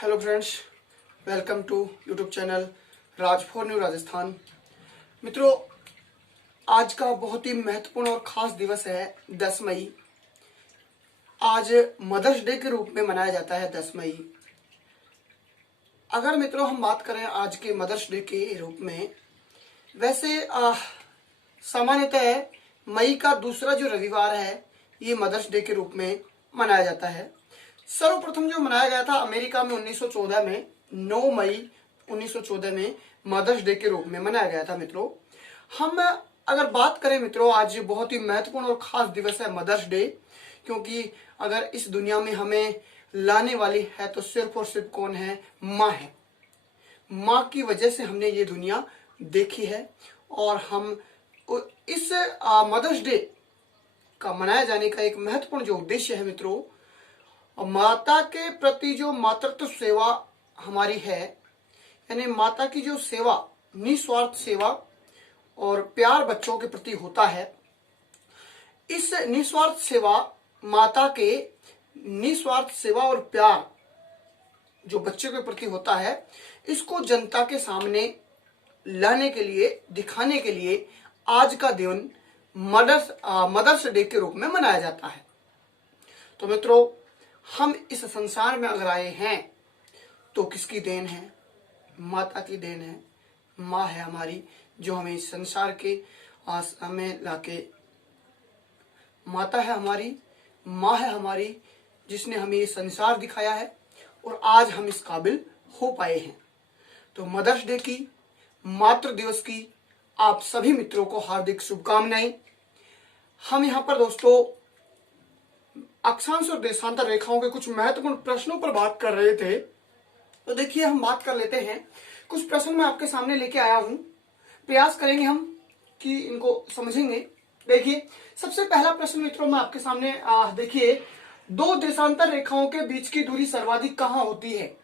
Hello friends, welcome to YouTube channel Raj for new Rajasthan. मित्रों, आज का बहुत ही महत्वपूर्ण और खास दिवस है 10 मई। आज मदर्स डे के रूप में मनाया जाता है 10 मई। अगर मित्रों हम बात करें आज के मदर्स डे के रूप में, वैसे सामान्यतः मई का दूसरा जो रविवार है ये मदर्स डे के रूप में मनाया जाता है। सर्वप्रथम जो मनाया गया था अमेरिका में 1914 में, 9 मई 1914 में मदर्स डे के रूप में मनाया गया था। मित्रों, हम अगर बात करें मित्रों, आज बहुत ही महत्वपूर्ण और खास दिवस है मदर्स डे, क्योंकि अगर इस दुनिया में हमें लाने वाली है तो सिर्फ और सिर्फ कौन है? माँ है। माँ की वजह से हमने ये दुनिया देखी है और हम इस मदर्स डे का मनाया जाने का एक महत्वपूर्ण जो उद्देश्य है मित्रों, माता के प्रति जो मातृत्व सेवा हमारी है, यानी माता की जो सेवा, निस्वार्थ सेवा और प्यार बच्चों के प्रति होता है। इस निस्वार्थ सेवा, माता के निस्वार्थ सेवा और प्यार जो बच्चों के प्रति होता है, इसको जनता के सामने लाने के लिए, दिखाने के लिए आज का दिन मदर्स डे के रूप में मनाया जाता है। तो मित्रों, हम इस संसार में अगर आए हैं तो किसकी देन है? माता की देन है। माँ है हमारी जो हमें इस संसार के में लाके, माता है हमारी, माँ है हमारी जिसने हमें ये संसार दिखाया है और आज हम इस काबिल हो पाए हैं। तो मदर्स डे की, मातृ दिवस की आप सभी मित्रों को हार्दिक शुभकामनाएं। हम यहाँ पर दोस्तों अक्षांश और देशांतर रेखाओं के कुछ महत्वपूर्ण प्रश्नों पर बात कर रहे थे। तो देखिए, हम बात कर लेते हैं। कुछ प्रश्न मैं आपके सामने लेके आया हूं, प्रयास करेंगे हम कि इनको समझेंगे। देखिए, सबसे पहला प्रश्न मित्रों मैं आपके सामने देखिए, दो देशांतर रेखाओं के बीच की दूरी सर्वाधिक कहां होती है?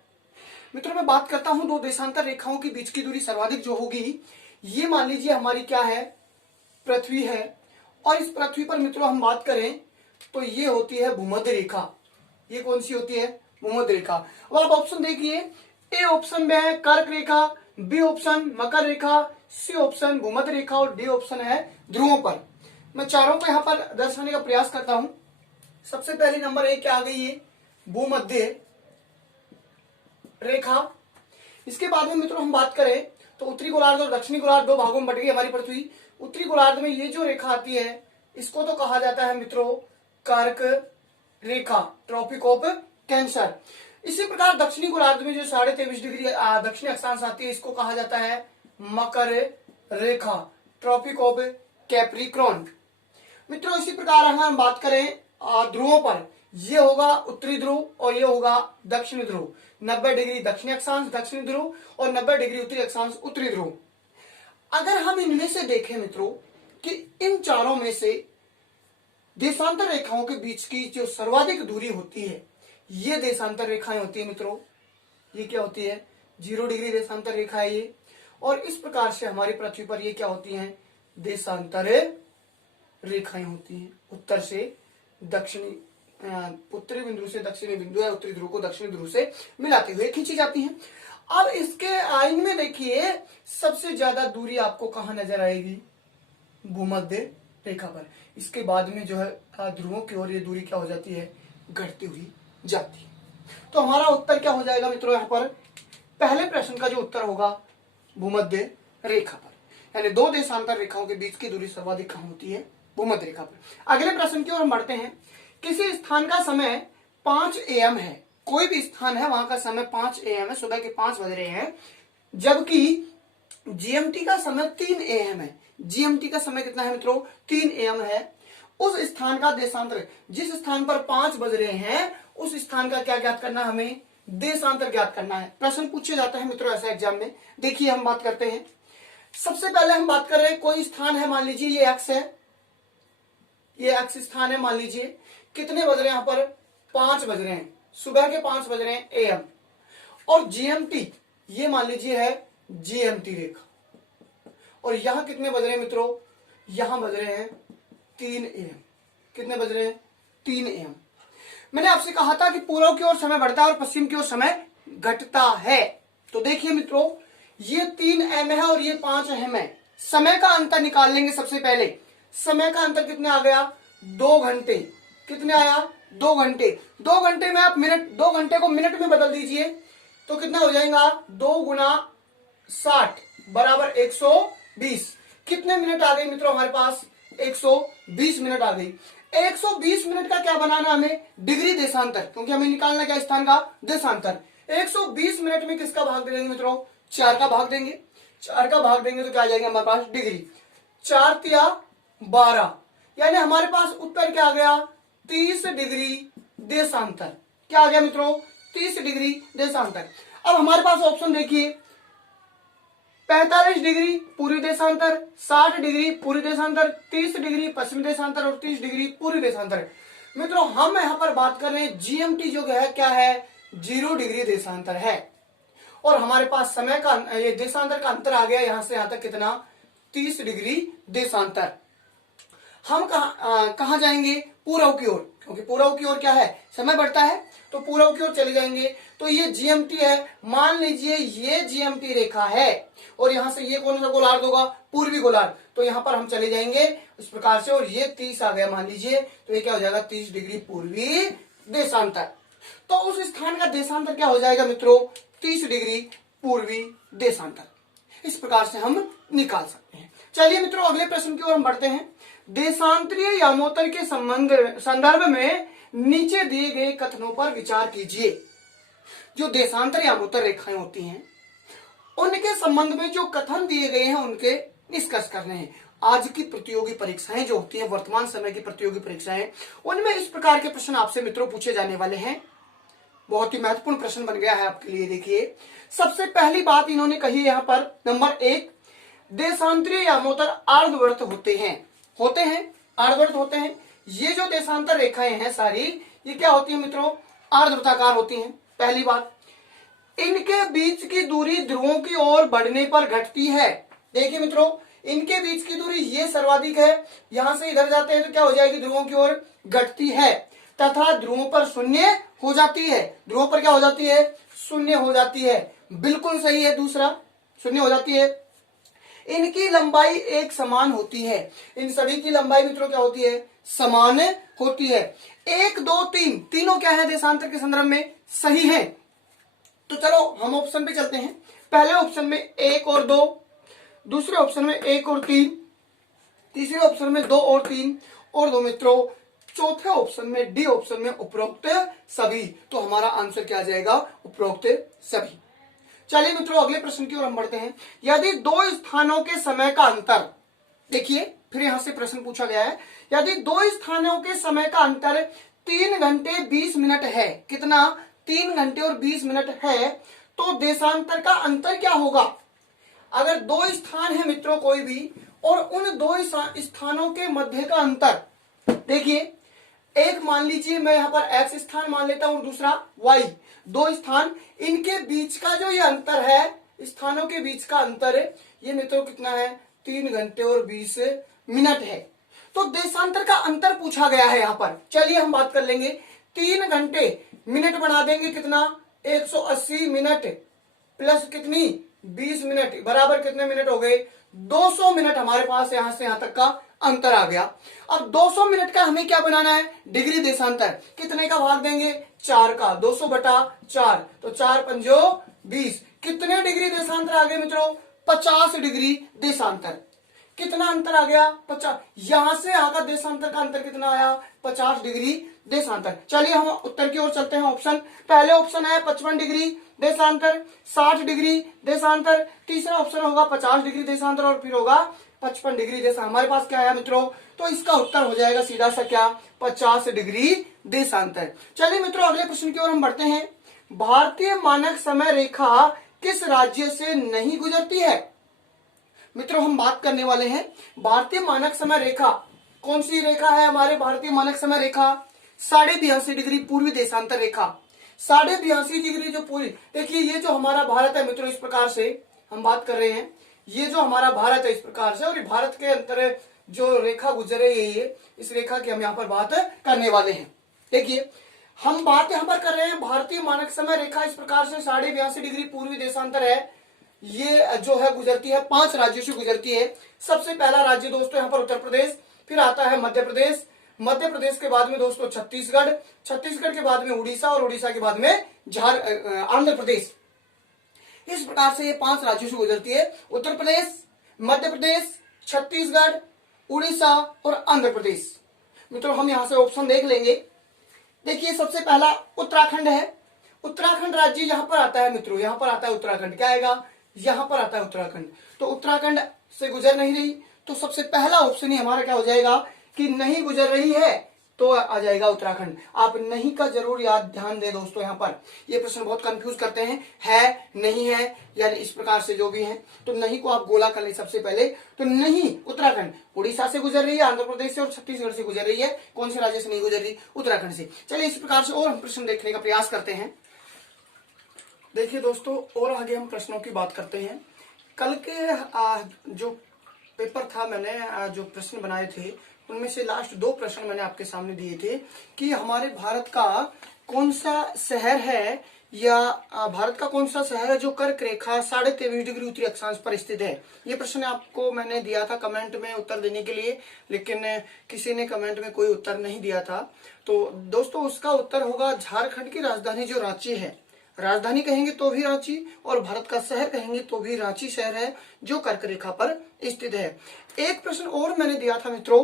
मित्रों, मैं बात करता हूं दो देशांतर रेखाओं के बीच की दूरी सर्वाधिक जो होगी, ये मान लीजिए हमारी क्या है? पृथ्वी है। और इस पृथ्वी पर मित्रों हम बात करें तो ये होती है भूमध्य रेखा। ये कौन सी होती है? भूमध्य रेखा। अब आप ऑप्शन देखिए, ए ऑप्शन में है कर्क रेखा, बी ऑप्शन मकर रेखा, सी ऑप्शन भूमध्य रेखा और डी ऑप्शन है ध्रुवों पर। मैं चारों को यहाँ पर दर्शाने का प्रयास करता हूं। सबसे पहले नंबर एक क्या आ गई है? भूमध्य रेखा। इसके बाद में मित्रों हम बात करें तो उत्तरी गोलार्ध और दक्षिणी गोलार्ध दो भागों में बट गई हमारी पृथ्वी। उत्तरी गोलार्ध में ये जो रेखा आती है इसको तो कहा जाता है मित्रों कर्क रेखा, ट्रॉपिक ऑफ कैंसर। इसी प्रकार दक्षिणी गोलार्ध में जो 23.5 डिग्री दक्षिणी अक्षांश आती है इसको कहा जाता है मकर रेखा, ट्रॉपिक ऑफ कैप्रिकॉर्न। मित्रों, इसी प्रकार अगर हम बात करें ध्रुवों पर, ये होगा उत्तरी ध्रुव और ये होगा दक्षिणी ध्रुव। 90 डिग्री दक्षिणी अक्षांश दक्षिणी ध्रुव और 90 डिग्री उत्तरी अक्षांश उत्तरी ध्रुव। अगर हम इनमें से देखें मित्रों कि इन चारों में से देशांतर रेखाओं के बीच की जो सर्वाधिक दूरी होती है, ये देशांतर रेखाएं होती है मित्रों। ये क्या होती है? 0 डिग्री देशांतर रेखा है ये। और इस प्रकार से हमारी पृथ्वी पर ये क्या होती हैं? देशांतर रेखाएं होती हैं। उत्तर से दक्षिणी, उत्तरी बिंदु से दक्षिणी बिंदु या उत्तरी ध्रुव को दक्षिणी ध्रुव से मिलाते हुए खींची जाती हैं। अब इसके आइन में देखिए, सबसे ज्यादा दूरी आपको कहां नजर आएगी? भूमध्य रेखा पर। इसके बाद में जो है ध्रुवों की ओर ये दूरी क्या हो जाती है? घटती हुई जाती है। तो हमारा उत्तर क्या हो जाएगा मित्रों? यहाँ पर पहले प्रश्न का जो उत्तर होगा भूमध्य रेखा पर, यानी दो देशांतर रेखाओं के बीच की दूरी सर्वाधिक कहां होती है? भूमध्य रेखा पर। अगले प्रश्न की ओर हम बढ़ते हैं। किसी स्थान का समय 5 AM है, कोई भी स्थान है वहां का समय 5 AM है, सुबह के 5 बज रहे हैं, जबकि GMT का समय 3 AM है। GMT का समय कितना है मित्रों? 3 AM है। उस स्थान का देशांतर, जिस स्थान पर 5 बज रहे हैं उस स्थान का क्या ज्ञात करना? हमें देशांतर ज्ञात करना है। प्रश्न पूछे जाता है मित्रों ऐसा एग्जाम में। देखिए, हम बात करते हैं। सबसे पहले हम बात कर रहे हैं, कोई स्थान है, मान लीजिए ये एक्स है, ये एक्स स्थान है, मान लीजिए। कितने बज रहे हैं? यहाँ पर 5 बज रहे हैं, सुबह के 5 बज रहे हैं AM। और GMT ये मान लीजिए है GMT रेखा। और यहां कितने बज रहे हैं मित्रों? यहां बज रहे हैं 3 AM। कितने बज रहे हैं? 3 AM। मैंने आपसे कहा था कि पूर्व की ओर समय बढ़ता है और पश्चिम की ओर समय घटता है। तो देखिए मित्रों, ये 3 m है और ये 5 m है। समय का अंतर निकाल लेंगे। सबसे पहले समय का अंतर कितने आ गया, 2 घंटे। कितने आया, 2 घंटे। 2 घंटे में आप मिनट, 2 घंटे को मिनट में बदल दीजिए तो कितना हो जाएगा, 2 गुना 60 बराबर 120। कितने मिनट आ गए मित्रों हमारे पास, 120 मिनट आ गई। 120 मिनट का क्या बनाना हमें, डिग्री देशांतर, क्योंकि हमें निकालना क्या, स्थान का देशांतर। 120 मिनट में किसका भाग दे देंगे मित्रों, 4 का भाग देंगे। 4 का भाग देंगे तो क्या आ जाएगा हमारे पास, डिग्री। 4 तिया 12, यानी हमारे पास उत्तर क्या आ गया, 30 डिग्री देशांतर। क्या आ गया मित्रों, 30 डिग्री देशांतर। अब हमारे पास ऑप्शन देखिए, 45 डिग्री पूर्वी देशांतर, 60 डिग्री पूर्वी देशांतर, 30 डिग्री पश्चिमी देशांतर और 30 डिग्री पूर्वी देशांतर। मित्रों हम यहां पर बात कर रहे हैं जीएमटी जो है क्या है, 0 डिग्री देशांतर है। और हमारे पास समय का ये देशांतर का अंतर आ गया यहां से यहां तक कितना, 30 डिग्री देशांतर। हम कहां जाएंगे, पूर्व की ओर, क्योंकि पूर्व की ओर क्या है, समय बढ़ता है, तो पूर्व की ओर चले जाएंगे। तो ये जीएमटी है, मान लीजिए ये जीएमटी रेखा है और यहां से ये कौन सा गोलार्ध होगा, पूर्वी गोलार्ध। तो यहां पर हम चले जाएंगे इस प्रकार से, और ये 30 आ गया मान लीजिए, तो ये क्या हो जाएगा, 30 डिग्री पूर्वी देशांतर। तो उस स्थान का देशांतर क्या हो जाएगा मित्रों, 30 डिग्री पूर्वी देशांतर। इस प्रकार से हम निकाल सकते हैं। चलिए मित्रों अगले प्रश्न की ओर हम बढ़ते हैं। देशांतरीय यामोत्तर के संदर्भ में नीचे दिए गए कथनों पर विचार कीजिए। जो देशांतर यामोत्तर रेखाएं होती हैं उनके संबंध में जो कथन दिए गए हैं उनके निष्कर्ष करने हैं। आज की प्रतियोगी परीक्षाएं जो होती हैं, वर्तमान समय की प्रतियोगी परीक्षाएं, उनमें इस प्रकार के प्रश्न आपसे मित्रों पूछे जाने वाले हैं। बहुत ही महत्वपूर्ण प्रश्न बन गया है आपके लिए। देखिए सबसे पहली बात इन्होंने कही यहाँ पर, नंबर 1, देशांतरीय यामोत्तर अर्धवृत्त होते हैं। अर्धवृत्त होते हैं। ये जो देशांतर रेखाएं हैं सारी, ये क्या होती है मित्रों, अर्धवृत्ताकार होती हैं। पहली बात, इनके बीच की दूरी ध्रुवों की ओर बढ़ने पर घटती है। देखिए मित्रों, इनके बीच की दूरी ये सर्वाधिक है, यहां से इधर जाते हैं तो क्या हो जाएगी, ध्रुवों की ओर घटती है, तथा ध्रुवों पर शून्य हो जाती है। ध्रुवों पर क्या हो जाती है, शून्य हो जाती है। बिल्कुल सही है। दूसरा, शून्य हो जाती है। इनकी लंबाई एक समान होती है। इन सभी की लंबाई मित्रों क्या होती है, समान होती है। 1, 2, 3 तीनों क्या है देशांतर के संदर्भ में सही है। तो चलो हम ऑप्शन पे चलते हैं। पहले ऑप्शन में 1 और 2, दूसरे ऑप्शन में 1 और 3, तीसरे ऑप्शन में 2 और 3 और 2 मित्रों, चौथे ऑप्शन में डी ऑप्शन में उपरोक्त सभी। तो हमारा आंसर क्या आ जाएगा, उपरोक्त सभी। चलिए मित्रों अगले प्रश्न की ओर हम बढ़ते हैं। यदि 2 स्थानों के समय का अंतर, देखिए फिर यहां से प्रश्न पूछा गया है, यदि 2 स्थानों के समय का अंतर 3 घंटे 20 मिनट है, कितना, 3 घंटे और 20 मिनट है, तो देशांतर का अंतर क्या होगा। अगर 2 स्थान है मित्रों कोई भी, और उन 2 स्थानों के मध्य का अंतर, देखिए एक मान लीजिए मैं यहां पर x स्थान मान लेता हूं, दूसरा y, 2 स्थान, इनके बीच का जो ये अंतर है, स्थानों के बीच का अंतर है, ये मित्रों कितना है, 3 घंटे और 20 मिनट है। तो देशांतर का अंतर पूछा गया है यहां पर। चलिए हम बात कर लेंगे, 3 घंटे मिनट बना देंगे कितना, 180 मिनट प्लस कितनी, 20 मिनट बराबर कितने मिनट हो गए, 200 मिनट हमारे पास यहां से यहां तक का अंतर आ गया। अब 200 मिनट का हमें क्या बनाना है, डिग्री देशांतर। कितने का भाग देंगे, 4 का, 200 बटा 4, तो 4 पंजो 20। कितने डिग्री देशांतर आ गए मित्रों, 50 डिग्री देशांतर। कितना अंतर आ गया, 50। यहां से यहां का देशांतर का अंतर कितना आया, 50 डिग्री देशांतर। चलिए हम उत्तर की ओर चलते हैं। ऑप्शन, पहले ऑप्शन है 55 डिग्री देशांतर, 60 डिग्री देशांतर, तीसरा ऑप्शन होगा 50 डिग्री देशांतर और फिर होगा 55 डिग्री देशांतर। हमारे पास क्या आया मित्रों, तो इसका उत्तर हो जाएगा सीधा सा क्या, 50 डिग्री देशांतर। चलिए मित्रों अगले प्रश्न की ओर हम बढ़ते हैं। भारतीय मानक समय रेखा किस राज्य से नहीं गुजरती है। मित्रों हम बात करने वाले हैं भारतीय मानक समय रेखा। कौन सी रेखा है हमारे भारतीय मानक समय रेखा, 82.5 डिग्री पूर्वी देशांतर रेखा। 82.5 डिग्री जो पूरी, देखिए ये जो हमारा भारत है मित्रों, इस प्रकार से हम बात कर रहे हैं, ये जो हमारा भारत है इस प्रकार से, और भारत के अंदर जो रेखा गुजर रही है, इस रेखा की हम यहाँ पर बात करने वाले हैं। देखिए हम बात यहाँ पर कर रहे हैं भारतीय मानक समय रेखा इस प्रकार से 82.5 डिग्री पूर्वी देशांतर है, ये जो है गुजरती है 5 राज्यों से गुजरती है। सबसे पहला राज्य दोस्तों यहाँ पर उत्तर प्रदेश, फिर आता है मध्य प्रदेश, मध्य प्रदेश के बाद में दोस्तों छत्तीसगढ़, छत्तीसगढ़ के बाद में उड़ीसा और उड़ीसा के बाद में आंध्र प्रदेश। इस प्रकार से ये 5 राज्यों से गुजरती है, उत्तर प्रदेश, मध्य प्रदेश, छत्तीसगढ़, उड़ीसा और आंध्र प्रदेश। मित्रों हम यहां से ऑप्शन देख लेंगे। देखिए सबसे पहला उत्तराखंड है, उत्तराखंड राज्य यहां पर आता है मित्रों, यहां पर आता है उत्तराखंड, क्या आएगा, यहां पर आता है उत्तराखंड। तो उत्तराखंड से गुजर नहीं रही, तो सबसे पहला ऑप्शन ही हमारा क्या हो जाएगा कि नहीं गुजर रही है, तो आ जाएगा उत्तराखंड। आप नहीं का जरूर याद ध्यान दें दोस्तों, यहाँ पर ये प्रश्न बहुत कंफ्यूज करते हैं, है नहीं है यानी इस प्रकार से जो भी है, तो नहीं को आप गोला कर ले सबसे पहले। तो नहीं उत्तराखंड उड़ीसा से गुजर रही है, आंध्र प्रदेश से और छत्तीसगढ़ से गुजर रही है, कौन से राज्य से नहीं गुजर रही, उत्तराखंड से। चलिए इस प्रकार से और हम प्रश्न देखने का प्रयास करते हैं। देखिए दोस्तों और आगे हम प्रश्नों की बात करते हैं। कल के जो पेपर था, मैंने जो प्रश्न बनाए थे उनमें से लास्ट 2 प्रश्न मैंने आपके सामने दिए थे कि हमारे भारत का कौन सा शहर है या भारत का कौन सा शहर है जो कर्क रेखा 23.5 डिग्री उत्तरी अक्षांश पर स्थित है। ये प्रश्न आपको मैंने दिया था कमेंट में उत्तर देने के लिए, लेकिन किसी ने कमेंट में कोई उत्तर नहीं दिया था। तो दोस्तों उसका उत्तर होगा झारखंड की राजधानी जो रांची है, राजधानी कहेंगे तो भी रांची और भारत का शहर कहेंगे तो भी रांची शहर है जो कर्क रेखा पर स्थित है। एक प्रश्न और मैंने दिया था मित्रों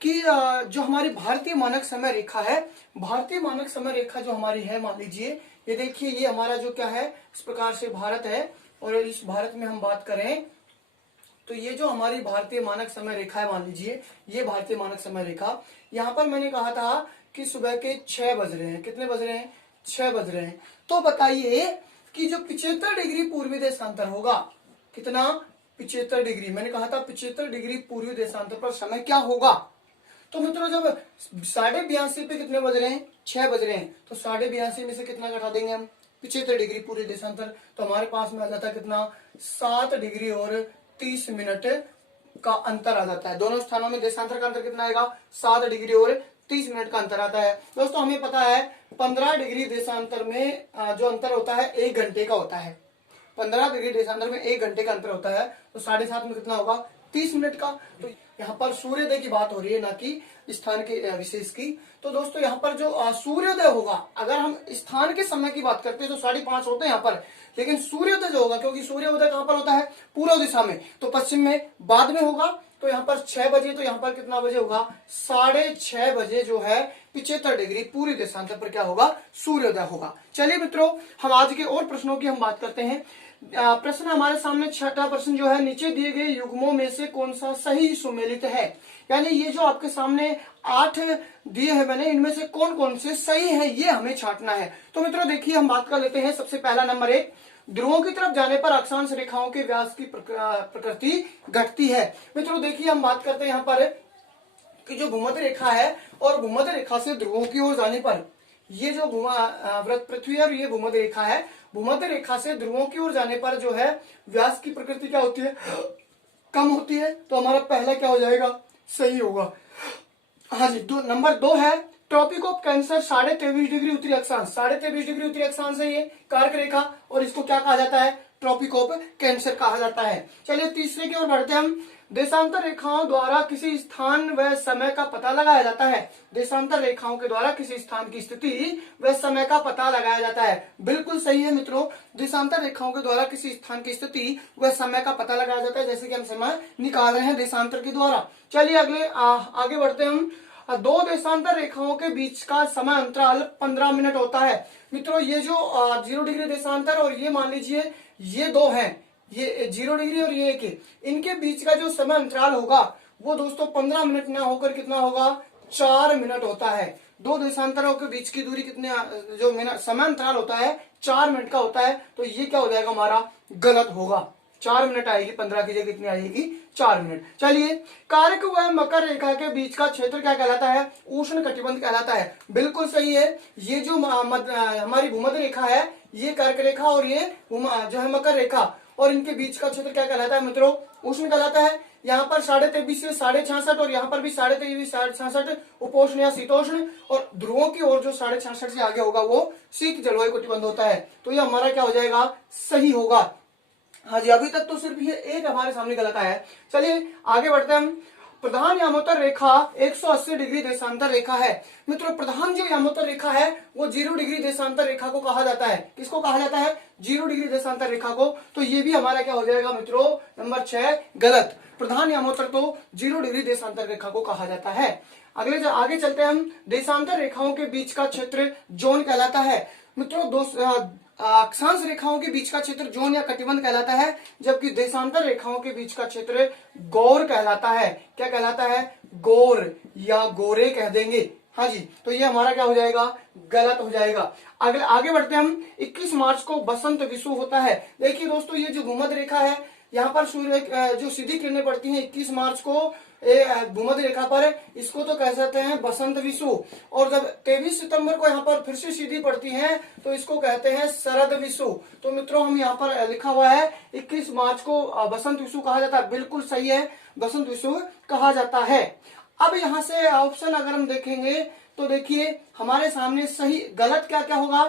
कि जो हमारी भारतीय मानक समय रेखा है, भारतीय मानक समय रेखा जो हमारी है, मान लीजिए ये देखिए ये हमारा जो क्या है इस प्रकार से भारत है, और इस भारत में हम बात करें तो ये जो हमारी भारतीय मानक समय रेखा है, मान लीजिए ये भारतीय मानक समय रेखा, यहाँ पर मैंने कहा था कि सुबह के 6 बज रहे हैं, कितने बज रहे हैं, 6 बज रहे हैं। तो बताइए कि जो 75 डिग्री पूर्वी देशांतर होगा, कितना, 75 डिग्री, मैंने कहा था 75 डिग्री पूर्वी देशांतर पर समय क्या होगा। तो मित्रों जब 82.5 पे कितने बज रहे हैं, 6 बज रहे हैं, तो 82.5 में से कितना घटा देंगे हम, 75 डिग्री पूर्वी देशांतर, तो हमारे पास में आ जाता है कितना, 7 डिग्री और 30 मिनट का अंतर आ जाता है। दोनों स्थानों में देशांतर का अंतर कितना आएगा, 7 डिग्री और 30 मिनट का अंतर आता है। दोस्तों हमें पता है 15 डिग्री देशांतर में जो अंतर होता है 1 घंटे का होता है, 15 डिग्री देशांतर में 1 घंटे का अंतर होता है, तो 7.5 में कितना होगा, 30 मिनट का। तो यहाँ पर सूर्योदय की बात हो रही है, ना कि स्थान के विशेष की। तो दोस्तों यहाँ पर जो सूर्योदय होगा, अगर हम स्थान के समय की बात करते हैं तो 5:30 होते हैं यहाँ पर, लेकिन सूर्योदय जो होगा, क्योंकि सूर्योदय कहाँ पर होता है, पूर्व दिशा में, तो पश्चिम में बाद में होगा। तो यहाँ पर 6 बजे, तो यहाँ पर कितना बजे होगा, 6:30 बजे जो है 75 डिग्री पूरी देशांतर पर क्या होगा, सूर्योदय होगा। चलिए मित्रों हम आज के और प्रश्नों की हम बात करते हैं। प्रश्न हमारे सामने छठा प्रश्न जो है, नीचे दिए गए युग्मों में से कौन सा सही सुमेलित है, यानी ये जो आपके सामने 8 दिए हैं मैंने, इनमें से कौन कौन से सही है ये हमें छांटना है। तो मित्रों देखिए हम बात कर लेते हैं। सबसे पहला नंबर 1, ध्रुवों की तरफ जाने पर अक्षांश रेखाओं के व्यास की प्रकृति घटती है। मित्रों देखिए हम बात करते हैं यहाँ पर कि जो भूमध्य रेखा है और भूमध्य रेखा से ध्रुवों की ओर जाने पर, ये जो वृत्त पृथ्वी है और ये भूमध्य रेखा है, भूमध्य रेखा से ध्रुवों की ओर जाने पर जो है व्यास की प्रकृति क्या होती है, कम होती है। तो हमारा पहला क्या हो जाएगा, सही होगा। हाँ जी, नंबर 2 है ट्रॉपिक ऑफ कैंसर 23.5 डिग्री उत्तरी अक्षांश, 23.5 डिग्री उत्तरी अक्षांश है ये कर्क रेखा, और इसको क्या कहा जाता है, ट्रॉपिक ऑफ कैंसर कहा जाता है। चलिए तीसरे की ओर बढ़ते हम। देशांतर रेखाओं द्वारा किसी स्थान व समय का पता लगाया जाता है, देशांतर रेखाओं के द्वारा किसी स्थान की स्थिति व समय का पता लगाया जाता है। बिल्कुल सही है मित्रों, देशांतर रेखाओं के द्वारा किसी स्थान की स्थिति व समय का पता लगाया जाता है, जैसे कि हम समय निकाल रहे हैं देशांतर के द्वारा। चलिए अगले आगे बढ़ते हम। 2 देशांतर रेखाओं के बीच का समय अंतराल 15 मिनट होता है। मित्रों ये जो 0 डिग्री देशांतर और ये मान लीजिए ये 2 हैं, ये 0 डिग्री और ये 1, इनके बीच का जो समय अंतराल होगा वो दोस्तों 15 मिनट ना होकर कितना होगा, 4 मिनट होता है। 2 देशांतरों के बीच की दूरी कितने, जो समय अंतराल होता है 4 मिनट का होता है। तो ये क्या हो जाएगा हमारा, गलत होगा, 4 मिनट आएगी, 15 की जगह कितनी आएगी, 4 मिनट। चलिए कर्क व मकर रेखा के बीच का क्षेत्र क्या कहलाता है, उष्ण कटिबंध कहलाता है। बिल्कुल सही है, ये जो हमारी भूमध्य रेखा है ये कर्क रेखा और ये जो है मकर रेखा, और इनके बीच का क्षेत्र क्या कहलाता है मित्रों, उष्ण कहलाता है। यहाँ पर 23.5 से 66.5 और यहाँ पर भी 23.5 66 उपोष्ण या शीतोष्ण, और ध्रुवों की ओर जो 66 से आगे होगा वो शीत जलवायु कटिबंध होता है। तो ये हमारा क्या हो जाएगा, सही होगा। हाँ जी, अभी तक तो सिर्फ ये एक हमारे सामने गलत आया है। चलिए आगे बढ़ते हैं हम। प्रधान यामोत्तर रेखा 180 डिग्री देशांतर रेखा है। मित्रों, प्रधान जो यामोत्तर रेखा है वो 0 डिग्री देशांतर रेखा को कहा जाता है। किसको कहा जाता है, 0 डिग्री देशांतर रेखा को। तो ये भी हमारा क्या हो जाएगा मित्रों, नंबर 6 गलत। प्रधान यामोत्तर तो 0 डिग्री देशांतर रेखा को कहा जाता है। आगे चलते हैं हम। देशांतर रेखाओं के बीच का क्षेत्र जोन कहलाता है। मित्रों, अक्षांश रेखाओं के बीच का क्षेत्र जोन या कटिबंध कहलाता है, जबकि देशांतर रेखाओं के बीच का क्षेत्र गौर कहलाता है। क्या कहलाता है, गौर या गोरे कह देंगे। हाँ जी, तो ये हमारा क्या हो जाएगा, गलत हो जाएगा। आगे बढ़ते हैं हम। 21 मार्च को बसंत विषुव होता है। देखिए दोस्तों, ये जो भूमध्य रेखा है, यहाँ पर सूर्य जो सीधी किरणें पड़ती हैं 21 मार्च को भूमध्य रेखा पर, इसको तो कह सकते हैं बसंत विषुव। और जब 23 सितंबर को यहाँ पर फिर से सीधी पड़ती हैं तो इसको कहते हैं शरद विषुव। तो मित्रों, हम यहाँ पर लिखा हुआ है 21 मार्च को बसंत विषुव कहा जाता है। बिल्कुल सही है, बसंत विषुव कहा जाता है। अब यहाँ से ऑप्शन अगर हम देखेंगे तो देखिए हमारे सामने सही गलत क्या क्या होगा।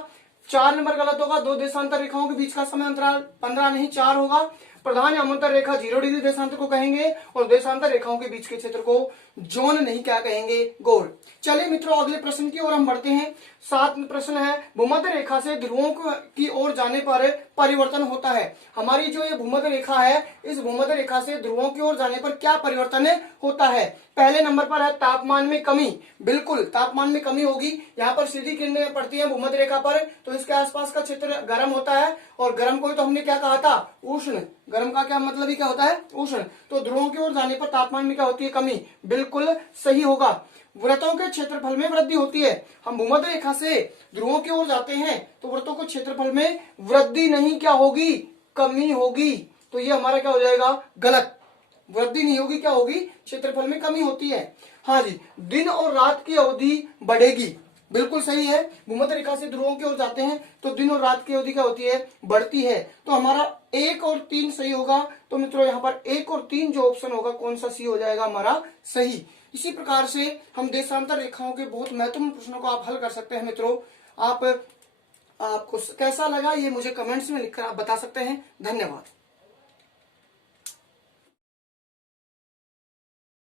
4 नंबर गलत होगा। 2 देशांतर रेखाओं के बीच का समय अंतराल 15 नहीं 4 होगा। प्रधान यामोत्तर रेखा 0 डिग्री देशांतर को कहेंगे, और देशांतर रेखाओं के बीच के क्षेत्र को जोन नहीं क्या कहेंगे, गौर। चलिए मित्रों, अगले प्रश्न की ओर हम बढ़ते हैं। 7वां प्रश्न है, भूमध्य रेखा से ध्रुवों की ओर जाने पर परिवर्तन होता है। हमारी जो ये भूमध्य रेखा है, इस भूमध्य रेखा से ध्रुवों की ओर जाने पर क्या परिवर्तन होता है। पहले नंबर पर है तापमान में कमी। बिल्कुल तापमान में कमी होगी। यहाँ पर सीधी किरणें पड़ती है भूमध्य रेखा पर, तो इसके आसपास का क्षेत्र गर्म होता है, और गर्म को तो हमने क्या कहा था, उष्ण। गर्म का क्या मतलब ही क्या होता है, उष्ण। तो ध्रुवों की ओर जाने पर तापमान में क्या होती है, कमी। बिल्कुल सही होगा। वृत्तों के क्षेत्रफल में वृद्धि होती है। हम भूमध्य रेखा से ध्रुवों की ओर जाते हैं तो वृत्तों के क्षेत्रफल में वृद्धि नहीं क्या होगी, कमी होगी। तो ये हमारा क्या हो जाएगा, गलत। वृद्धि नहीं होगी, क्या होगी, क्षेत्रफल में कमी होती है। हाँ जी, दिन और रात की अवधि बढ़ेगी। बिल्कुल सही है। भूमध्य रेखा से ध्रुवों की ओर जाते हैं तो दिन और रात की अवधि क्या होती है, बढ़ती है। तो हमारा 1 और 3 सही होगा। तो मित्रों, यहाँ पर 1 और 3 जो ऑप्शन होगा, कौन सा सी हो जाएगा हमारा, सही। इसी प्रकार से हम देशांतर रेखाओं के बहुत महत्वपूर्ण प्रश्नों को आप हल कर सकते हैं। मित्रों, आपको कैसा लगा ये मुझे कमेंट्स में लिखकर आप बता सकते हैं। धन्यवाद।